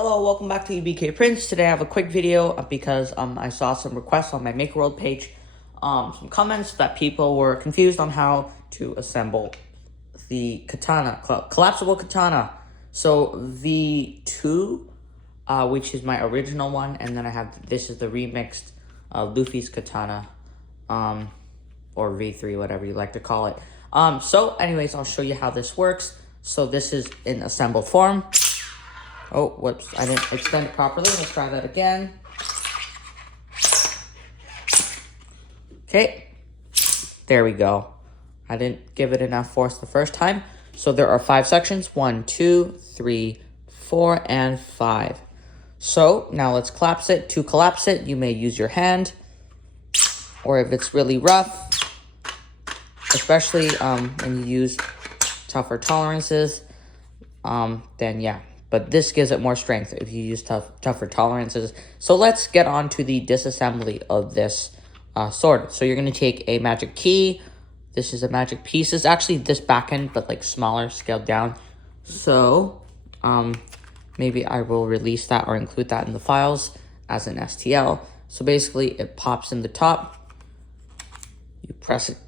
Hello, welcome back to EBK Prince. Today I have a quick video because I saw some requests on my Maker World page, some comments that people were confused on how to assemble the Katana, Collapsible Katana. So V2, which is my original one, and then I have, this is the remixed Luffy's Katana, or V3, whatever you like to call it. So anyways, I'll show you how this works. So this is in assembled form. Oh, whoops, I didn't extend it properly. Let's try that again. Okay, there we go. I didn't give it enough force the first time. So there are 5 sections, 1, 2, 3, 4, and 5. So now let's collapse it. To collapse it, you may use your hand, or if it's really rough, especially when you use tougher tolerances, then yeah. But this gives it more strength if you use tougher tolerances. So let's get on to the disassembly of this sword. So you're going to take a magic key. This is a magic piece. It's actually this back end, but like smaller, scaled down. So maybe I will release that or include that in the files as an STL. So basically it pops in the top. You press it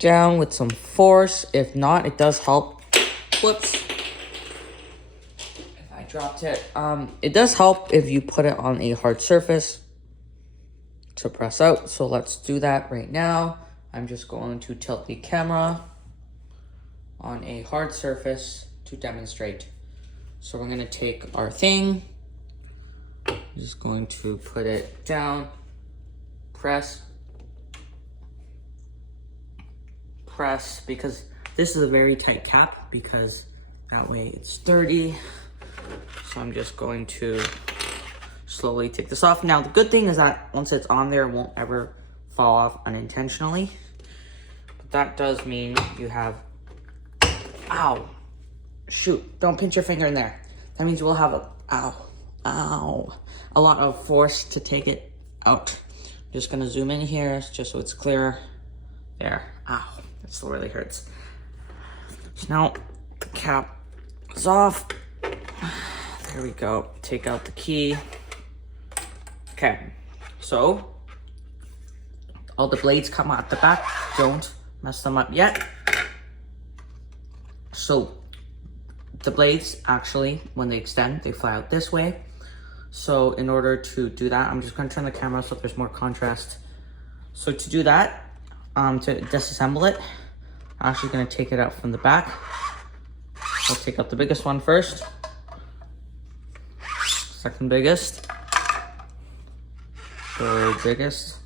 down with some force. If not, it does help. Whoops. Dropped it. It does help if you put it on a hard surface to press out. So let's do that right now. I'm just going to tilt the camera on a hard surface to demonstrate. So we're going to take our thing. I'm just going to put it down. Press, because this is a very tight cap, because that way it's sturdy. So I'm just going to slowly take this off. Now, the good thing is that once it's on there, it won't ever fall off unintentionally. But that does mean you have, ow, shoot, don't pinch your finger in there. That means we'll have a lot of force to take it out. I'm just gonna zoom in here just so it's clearer. There, ow, that still really hurts. So now the cap is off. There we go. Take out the key. Okay, so all the blades come out the back. Don't mess them up yet. So the blades actually, when they extend, they fly out this way. So in order to do that, I'm just going to turn the camera so there's more contrast. So to do that, to disassemble it, I'm actually going to take it out from the back. I'll take out the biggest one first. Second biggest, third biggest,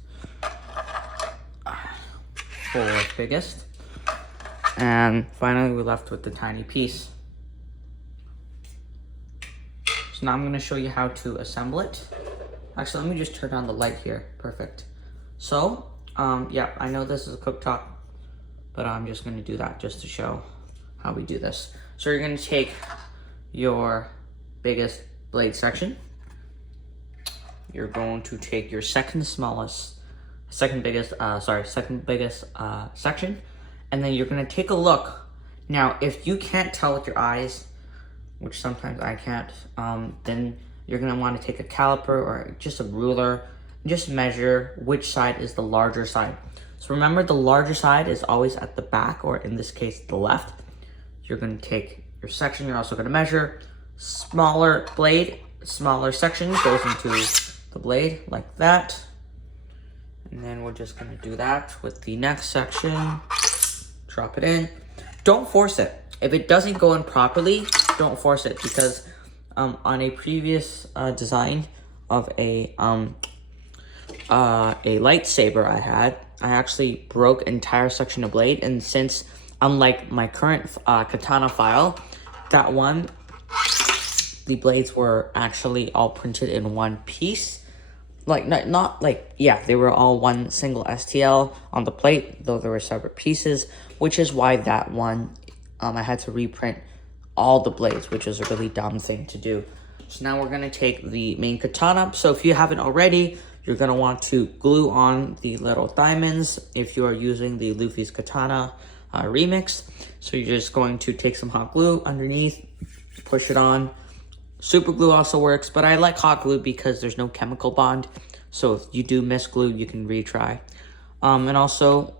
fourth biggest, and finally we're left with the tiny piece. So now I'm going to show you how to assemble it. Actually, let me just turn on the light here. Perfect. So, yeah, I know this is a cooktop, but I'm just going to do that just to show how we do this. So you're going to take your biggest blade section. You're going to take your second biggest section, and then you're going to take a look. Now, if you can't tell with your eyes, which sometimes I can't, then you're going to want to take a caliper or just a ruler, and just measure which side is the larger side. So remember, the larger side is always at the back, or in this case, the left. You're going to take your section. You're also going to measure. Smaller blade, smaller section goes into the blade like that. And then we're just going to do that with the next section. Drop it in. Don't force it. If it doesn't go in properly, don't force it, because on a previous design of a lightsaber I actually broke an entire section of blade, and since unlike my current katana file, that one, the blades were actually all printed in one piece. Like, not like, yeah, they were all one single STL on the plate, though there were separate pieces, which is why that one, I had to reprint all the blades, which is a really dumb thing to do. So now we're going to take the main katana. So if you haven't already, you're going to want to glue on the little diamonds if you are using the Luffy's Katana remix. So you're just going to take some hot glue underneath, push it on, Super glue also works, but I like hot glue because there's no chemical bond. So if you do miss glue, you can retry. And also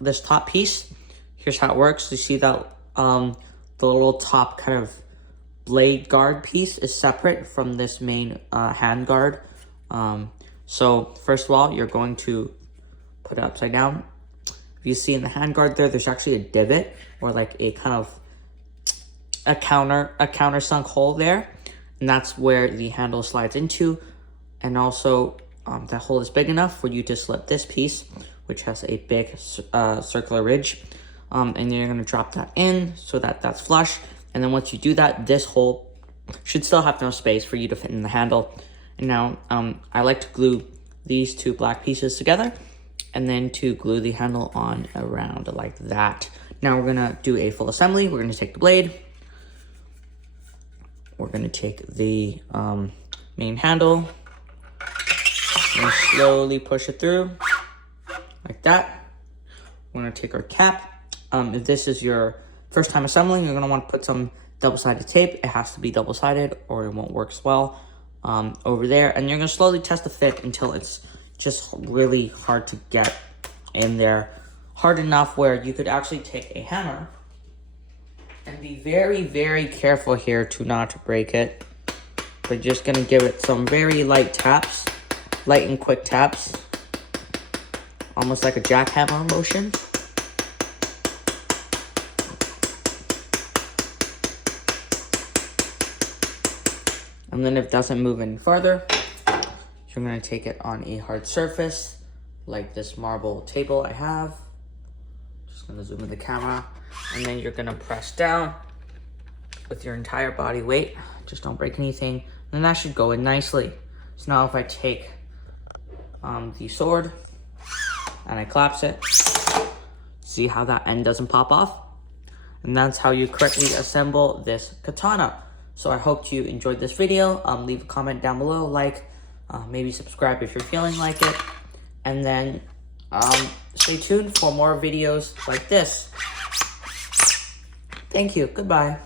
this top piece, here's how it works. You see that the little top kind of blade guard piece is separate from this main hand guard. So first of all, you're going to put it upside down. If you see in the hand guard there's actually a divot or like a kind of a countersunk hole there. And that's where the handle slides into. And also that hole is big enough for you to slip this piece, which has a big circular ridge. And you're going to drop that in so that that's flush. And then once you do that, this hole should still have enough space for you to fit in the handle. And now I like to glue these two black pieces together and then to glue the handle on around like that. Now we're going to do a full assembly. We're going to take the blade. We're going to take the main handle and slowly push it through like that. We're going to take our cap. If this is your first time assembling, you're going to want to put some double-sided tape. It has to be double-sided or it won't work as well over there. And you're going to slowly test the fit until it's just really hard to get in there. Hard enough where you could actually take a hammer and be very, very careful here to not break it. We're just going to give it some very light taps, light and quick taps, almost like a jackhammer motion. And then if it doesn't move any farther, you're going to take it on a hard surface, like this marble table I have. Just going to zoom in the camera. And then you're going to press down with your entire body weight. Just don't break anything. And then that should go in nicely. So now if I take the sword and I collapse it, see how that end doesn't pop off? And that's how you correctly assemble this katana. So I hope you enjoyed this video. Leave a comment down below, like, maybe subscribe if you're feeling like it. And then stay tuned for more videos like this. Thank you. Goodbye.